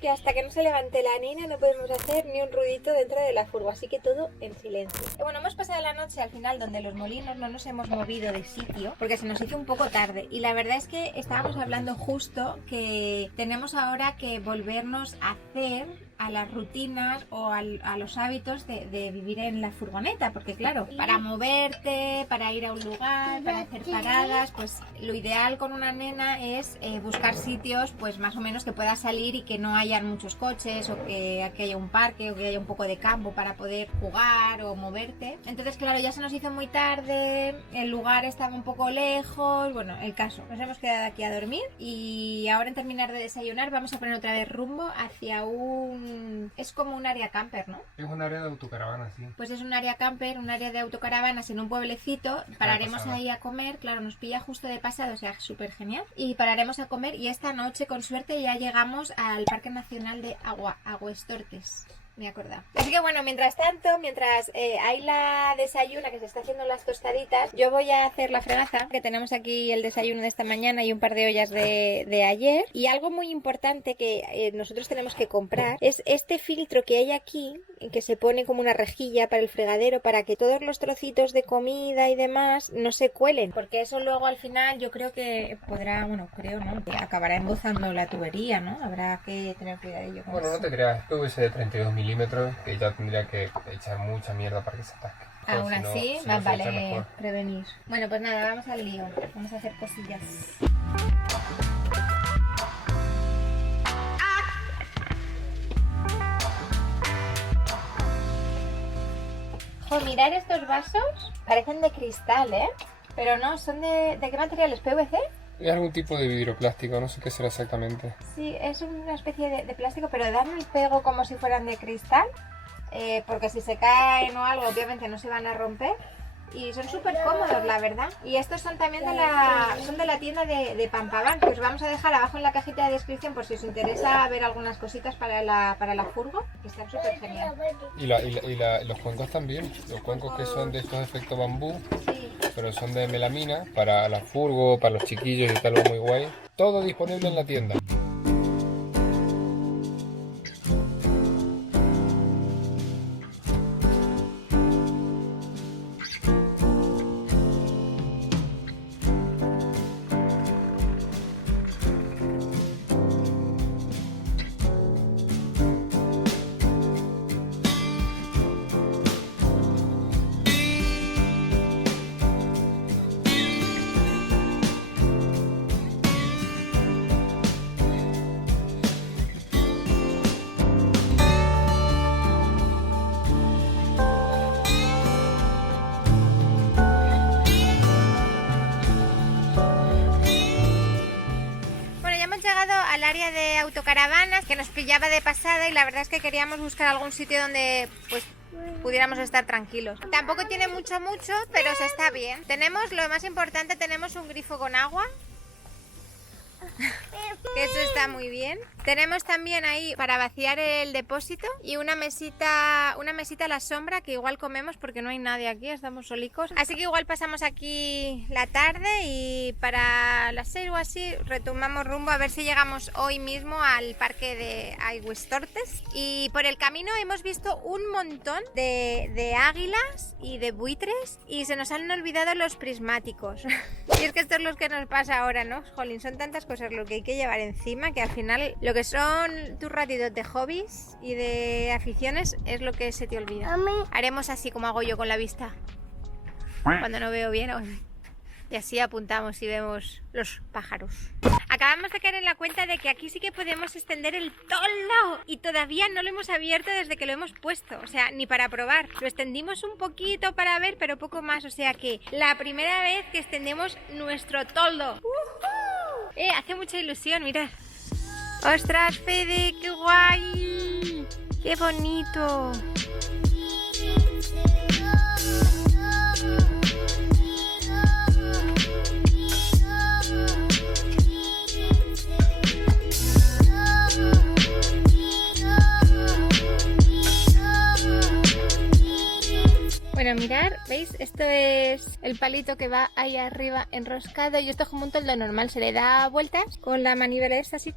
que hasta que no se levante la nena no podemos hacer ni un ruidito dentro de la furgo, así que todo en silencio. Bueno, hemos pasado la noche al final donde los molinos no nos hemos movido de sitio porque se nos hizo un poco tarde y la verdad es que estábamos hablando justo que tenemos ahora que volvernos a hacer a las rutinas o a los hábitos de vivir en la furgoneta, porque claro, para moverte, para ir a un lugar, para hacer paradas, pues lo ideal con una nena es buscar sitios pues más o menos que puedas salir y que no hayan muchos coches, o que haya un parque, o que haya un poco de campo para poder jugar o moverte. Entonces claro, ya se nos hizo muy tarde, el lugar estaba un poco lejos, bueno, el caso, nos hemos quedado aquí a dormir y ahora en terminar de desayunar vamos a poner otra vez rumbo hacia es como un área camper, ¿no? Es un área de autocaravana, sí. Pues es un área camper, un área de autocaravanas en un pueblecito. Pararemos ahí a comer, claro, nos pilla justo de pasado, o sea, súper genial. Y pararemos a comer y esta noche, con suerte, ya llegamos al Parque Nacional de Aguestortes. Me he acordado. Así que bueno, mientras tanto, mientras Ayla desayuna, que se está haciendo las tostaditas, yo voy a hacer la fregaza, que tenemos aquí el desayuno de esta mañana y un par de ollas de ayer. Y algo muy importante que nosotros tenemos que comprar es este filtro que hay aquí, que se pone como una rejilla para el fregadero, para que todos los trocitos de comida y demás no se cuelen, porque eso luego al final yo creo que podrá, bueno, creo, ¿no? Que acabará embozando la tubería, ¿no? Habrá que tener cuidadillo con Bueno, eso. no te creas, PVC de 32 milímetros, que ya tendría que echar mucha mierda para que se atasque. Aún Si no, así, si más no se echa vale mejor. prevenir. Bueno, pues nada, vamos al lío. Vamos a hacer cosillas. Jo, mirar estos vasos. Parecen de cristal, ¿eh? Pero no, son ¿de qué material es? ¿PVC? Es algún tipo de vidrio plástico, no sé qué será exactamente. Sí, es una especie de plástico, pero dan el pego como si fueran de cristal. Porque si se caen o algo, obviamente no se van a romper. Y son súper cómodos, la verdad. Y estos son también de la tienda de Pampaván, que os vamos a dejar abajo en la cajita de descripción por si os interesa ver algunas cositas para la furgo, que están súper genial. Y los cuencos también, los cuencos que son de estos efectos bambú, Sí. pero son de melamina, para la furgo, para los chiquillos y tal, muy guay. Todo disponible en la tienda. Al área de autocaravanas, que nos pillaba de pasada, y la verdad es que queríamos buscar algún sitio donde pues pudiéramos estar tranquilos. Tampoco tiene mucho, pero se está bien. Tenemos, lo más importante, tenemos un grifo con agua, que eso está muy bien. Tenemos también ahí para vaciar el depósito y una mesita a la sombra, que igual comemos porque no hay nadie aquí, estamos solicos. Así que igual pasamos aquí la tarde y para las 6 o así retomamos rumbo a ver si llegamos hoy mismo al parque de Aguestortes. Y por el camino hemos visto un montón de águilas y de buitres y se nos han olvidado los prismáticos. Y es que esto es lo que nos pasa ahora, ¿no? Jolín, son tantas cosas lo que hay que llevar encima que al final lo que son tus ratitos de hobbies y de aficiones es lo que se te olvida. Haremos así como hago yo con la vista cuando no veo bien, y así apuntamos y vemos los pájaros. Acabamos de caer en la cuenta de que aquí sí que podemos extender el toldo y todavía no lo hemos abierto desde que lo hemos puesto, o sea, ni para probar. Lo extendimos un poquito para ver, pero poco más, o sea que la primera vez que extendemos nuestro toldo. Hace mucha ilusión, mirad. ¡Ostras, Fede, qué guay! ¡Qué bonito! Bueno, mirad, ¿veis? Esto es el palito que va ahí arriba enroscado y esto es como un toldo normal, se le da vueltas con la manivela esta así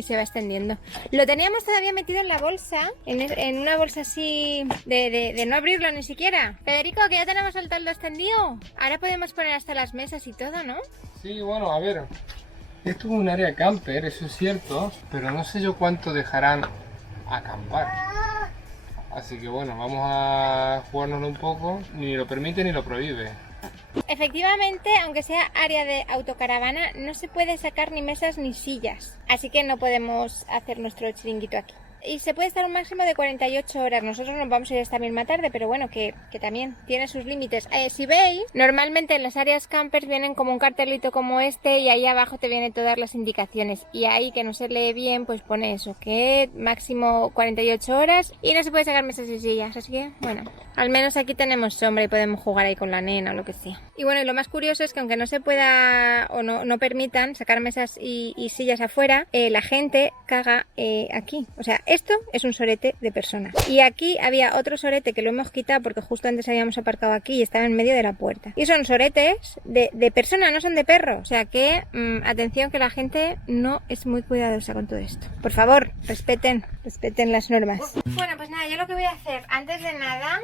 y se va extendiendo. Lo teníamos todavía metido en la bolsa, en una bolsa así de no abrirlo ni siquiera. Federico, que ya tenemos el toldo extendido. Ahora podemos poner hasta las mesas y todo, ¿no? Sí, bueno, a ver. Esto es un área camper, eso es cierto, pero no sé yo cuánto dejarán acampar. Así que bueno, vamos a jugárnoslo un poco. Ni lo permite ni lo prohíbe. Efectivamente, aunque sea área de autocaravana, no se puede sacar ni mesas ni sillas. Así que no podemos hacer nuestro chiringuito aquí. Y se puede estar un máximo de 48 horas. Nosotros nos vamos a ir esta misma tarde, pero bueno, que también tiene sus límites. Si veis, normalmente en las áreas campers vienen como un cartelito como este y ahí abajo te vienen todas las indicaciones. Y ahí que no se lee bien, pues pone eso, que máximo 48 horas y no se puede sacar mesas y sillas. Así que, bueno, al menos aquí tenemos sombra y podemos jugar ahí con la nena o lo que sea. Y bueno, y lo más curioso es que aunque no se pueda o no permitan sacar mesas y sillas afuera, la gente caga aquí. O sea, esto es un sorete de personas. Y aquí había otro sorete que lo hemos quitado porque justo antes habíamos aparcado aquí y estaba en medio de la puerta. Y son soretes de personas, no son de perros. O sea que, atención, que la gente no es muy cuidadosa con todo esto. Por favor, respeten las normas. Bueno, pues nada, yo lo que voy a hacer antes de nada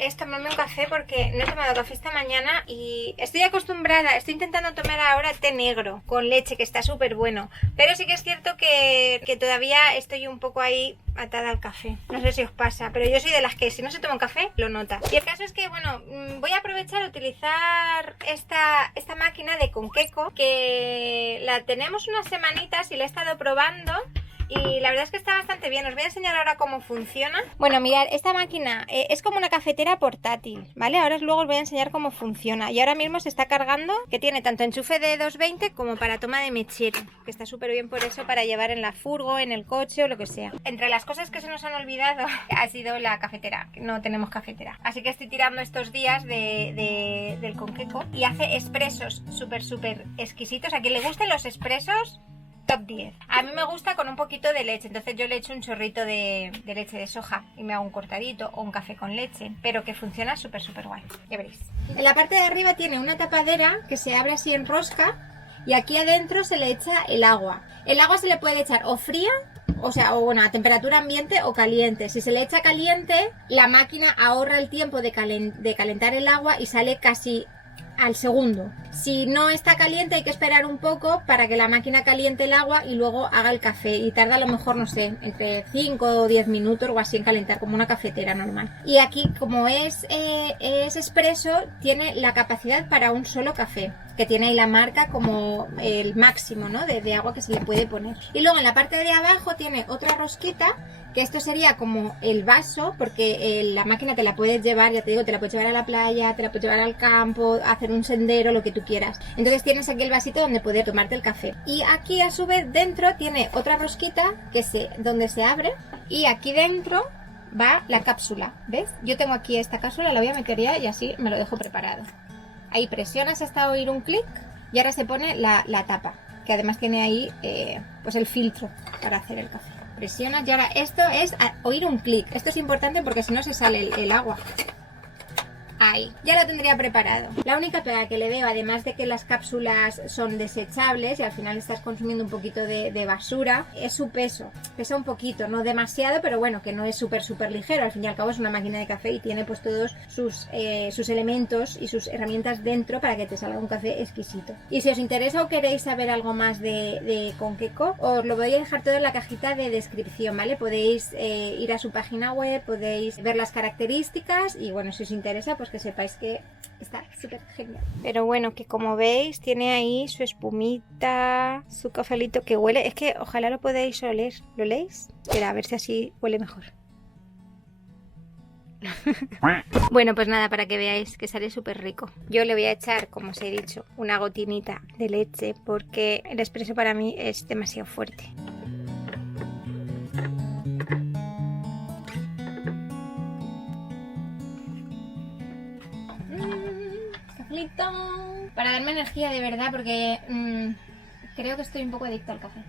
es tomarme un café porque no he tomado café esta mañana y estoy acostumbrada, estoy intentando tomar ahora té negro con leche, que está súper bueno, pero sí que es cierto que todavía estoy un poco ahí atada al café. No sé si os pasa, pero yo soy de las que si no se toma un café, lo nota. Y el caso es que, bueno, voy a aprovechar a utilizar esta máquina de Conqueco, que la tenemos unas semanitas y la he estado probando. Y la verdad es que está bastante bien. Os voy a enseñar ahora cómo funciona. Bueno, mirad, esta máquina es como una cafetera portátil, ¿vale? Ahora luego os voy a enseñar cómo funciona. Y ahora mismo se está cargando, que tiene tanto enchufe de 220 como para toma de mechero, que está súper bien por eso, para llevar en la furgo, en el coche o lo que sea. Entre las cosas que se nos han olvidado ha sido la cafetera, que no tenemos cafetera. Así que estoy tirando estos días del Conqueco y hace expresos súper exquisitos. A quien le gusten los expresos, top 10. A mí me gusta con un poquito de leche, entonces yo le echo un chorrito de leche de soja y me hago un cortadito o un café con leche, pero que funciona súper guay, ya veréis. En la parte de arriba tiene una tapadera que se abre así en rosca y aquí adentro se le echa el agua. El agua se le puede echar o fría, o sea, o bueno, a temperatura ambiente o caliente. Si se le echa caliente, la máquina ahorra el tiempo de calentar el agua y sale casi al segundo. Si no está caliente hay que esperar un poco para que la máquina caliente el agua y luego haga el café, y tarda a lo mejor, no sé, entre 5 o 10 minutos o así en calentar, como una cafetera normal. Y aquí, como es expreso, tiene la capacidad para un solo café, que tiene ahí la marca como el máximo, ¿no?, de agua que se le puede poner. Y luego en la parte de abajo tiene otra rosquita, que esto sería como el vaso, porque la máquina te la puedes llevar, ya te digo, te la puedes llevar a la playa, te la puedes llevar al campo, hacer un sendero, lo que tú quieras. Entonces tienes aquí el vasito donde poder tomarte el café. Y aquí a su vez dentro tiene otra rosquita donde se abre, y aquí dentro va la cápsula, ¿ves? Yo tengo aquí esta cápsula, la voy a meter ya y así me lo dejo preparado. Ahí presionas hasta oír un clic y ahora se pone la tapa, que además tiene ahí pues el filtro para hacer el café. Presionas y ahora esto es oír un clic. Esto es importante porque si no se sale el agua. Ahí, ya lo tendría preparado. La única pega que le veo, además de que las cápsulas son desechables y al final estás consumiendo un poquito de basura, es su peso. Pesa un poquito, no demasiado, pero bueno, que no es súper ligero. Al fin y al cabo es una máquina de café y tiene pues todos sus elementos y sus herramientas dentro para que te salga un café exquisito. Y si os interesa o queréis saber algo más de Conqueco, os lo voy a dejar todo en la cajita de descripción, ¿vale? Podéis ir a su página web, podéis ver las características y bueno, si os interesa, pues que sepáis que está súper genial. Pero bueno, que como veis tiene ahí su espumita, su cafelito que huele. Es que ojalá lo podáis oler. ¿Lo leéis? Espera, a ver si así huele mejor. Bueno, pues nada, para que veáis que sale súper rico. Yo le voy a echar, como os he dicho, una gotinita de leche porque el espresso para mí es demasiado fuerte. Para darme energía de verdad, porque creo que estoy un poco adicto al café.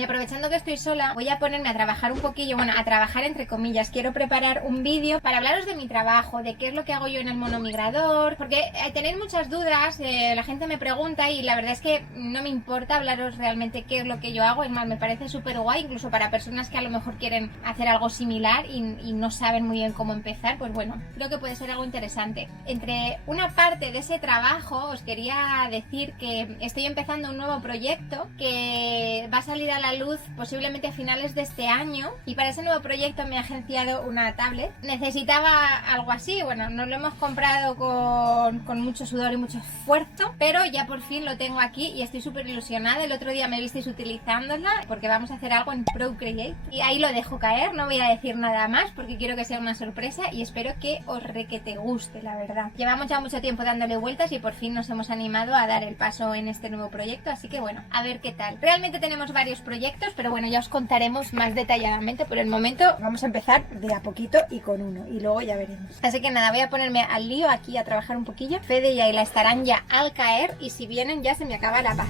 Y aprovechando que estoy sola, voy a ponerme a trabajar un poquillo, bueno, a trabajar entre comillas. Quiero preparar un vídeo para hablaros de mi trabajo, de qué es lo que hago yo en el monomigrador, porque tenéis muchas dudas, la gente me pregunta y la verdad es que no me importa hablaros realmente qué es lo que yo hago. Es más, me parece súper guay, incluso para personas que a lo mejor quieren hacer algo similar y no saben muy bien cómo empezar, pues bueno, creo que puede ser algo interesante. Entre una parte de ese trabajo os quería decir que estoy empezando un nuevo proyecto que va a salir a la luz posiblemente a finales de este año, y para ese nuevo proyecto me he agenciado una tablet. Necesitaba algo así, bueno, nos lo hemos comprado con mucho sudor y mucho esfuerzo, pero ya por fin lo tengo aquí y estoy súper ilusionada. El otro día me visteis utilizándola porque vamos a hacer algo en Procreate y ahí lo dejo caer, no voy a decir nada más porque quiero que sea una sorpresa y espero que os te guste, la verdad. Llevamos ya mucho tiempo dándole vueltas y por fin nos hemos animado a dar el paso en este nuevo proyecto, así que bueno, a ver qué tal. Realmente tenemos varios proyectos, pero bueno, ya os contaremos más detalladamente. Por el momento vamos a empezar de a poquito y con uno, y luego ya veremos. Así que nada, voy a ponerme al lío aquí a trabajar un poquillo. Fede y Ayla estarán ya al caer y si vienen ya se me acaba la paz.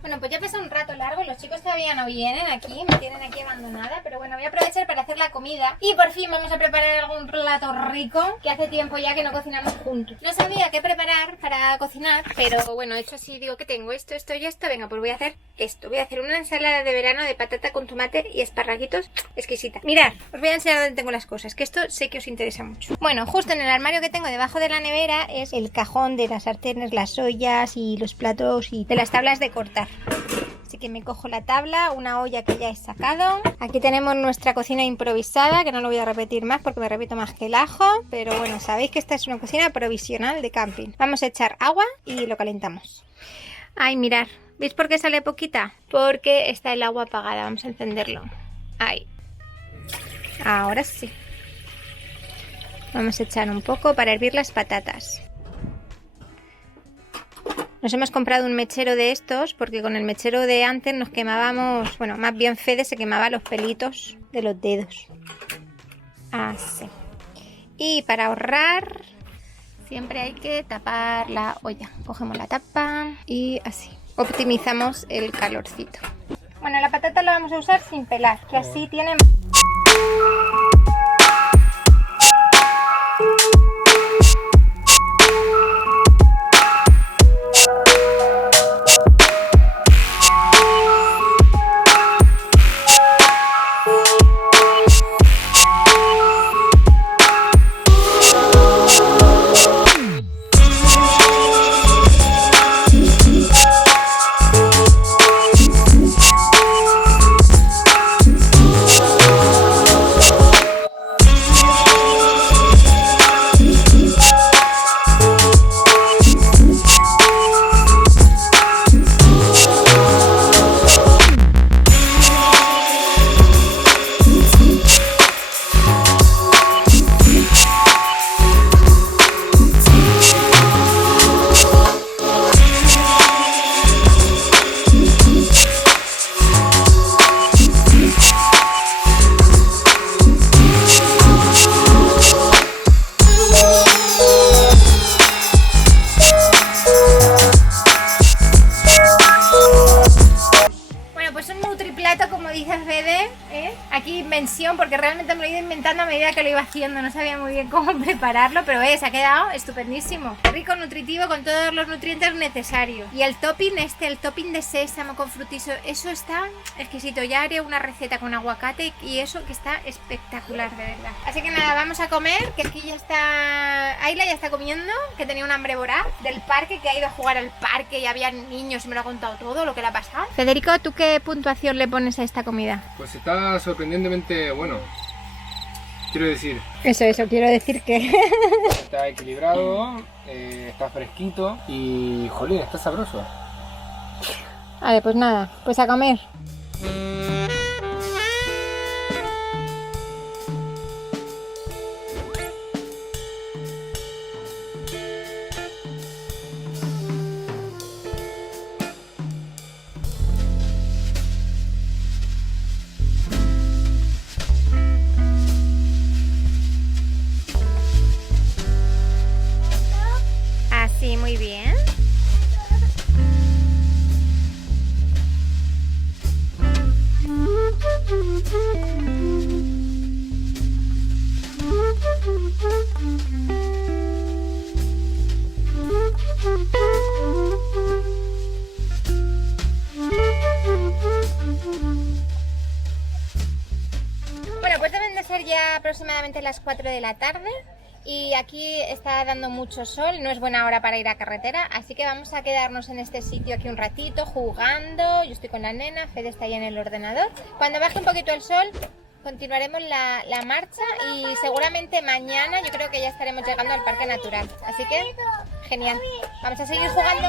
Bueno, pues ya pasó un rato largo, los chicos todavía no vienen aquí, me tienen aquí abandonada, pero bueno, voy a aprovechar para hacer la comida y por fin vamos a preparar algún plato rico, que hace tiempo ya que no cocinamos juntos. No sabía qué preparar para cocinar, pero bueno, hecho así, digo que tengo esto y esto, venga, pues voy a hacer esto. Voy a hacer una ensalada de verano de patata con tomate y esparraguitos exquisita. Mirad, os voy a enseñar dónde tengo las cosas, que esto sé que os interesa mucho. Bueno, justo en el armario que tengo debajo de la nevera es el cajón de las sartenes, las ollas y los platos y de las tablas de cortar. Así que me cojo la tabla, una olla que ya he sacado. Aquí tenemos nuestra cocina improvisada, que no lo voy a repetir más porque me repito más que el ajo. Pero bueno, sabéis que esta es una cocina provisional de camping. Vamos a echar agua y lo calentamos. Ay, mirad, ¿veis por qué sale poquita? Porque está el agua apagada, vamos a encenderlo. Ahí. Ahora sí. Vamos a echar un poco para hervir las patatas. Nos hemos comprado un mechero de estos porque con el mechero de antes nos quemábamos, bueno, más bien Fede se quemaba los pelitos de los dedos. Así. Y para ahorrar siempre hay que tapar la olla. Cogemos la tapa y así. Optimizamos el calorcito. Bueno, la patata la vamos a usar sin pelar, que así tiene... Aquí invención, porque realmente me lo he ido inventando a medida que lo iba haciendo, no sabía muy bien cómo prepararlo, pero se ha quedado estupendísimo, rico, nutritivo, con todos los nutrientes necesarios. Y el topping el topping de sésamo con frutiso, eso está exquisito. Ya haré una receta con aguacate y eso que está espectacular, de verdad. Así que nada, vamos a comer, que aquí ya está... Ayla ya está comiendo, que tenía un hambre voraz del parque, que ha ido a jugar al parque y había niños y me lo ha contado todo lo que le ha pasado. Federico, ¿tú qué puntuación le pones a esta comida? Pues está sorprendentemente bueno. Quiero decir... Eso, quiero decir que... Está equilibrado, está fresquito y, jolín, está sabroso. Vale, pues nada, pues a comer. Sí, muy bien. Bueno, pues deben de ser ya aproximadamente las 4 de la tarde y aquí está dando mucho sol, no es buena hora para ir a carretera, así que vamos a quedarnos en este sitio aquí un ratito jugando. Yo estoy con la nena, Fede está ahí en el ordenador. Cuando baje un poquito el sol continuaremos la marcha y seguramente mañana yo creo que ya estaremos llegando al parque natural, así que genial, vamos a seguir jugando.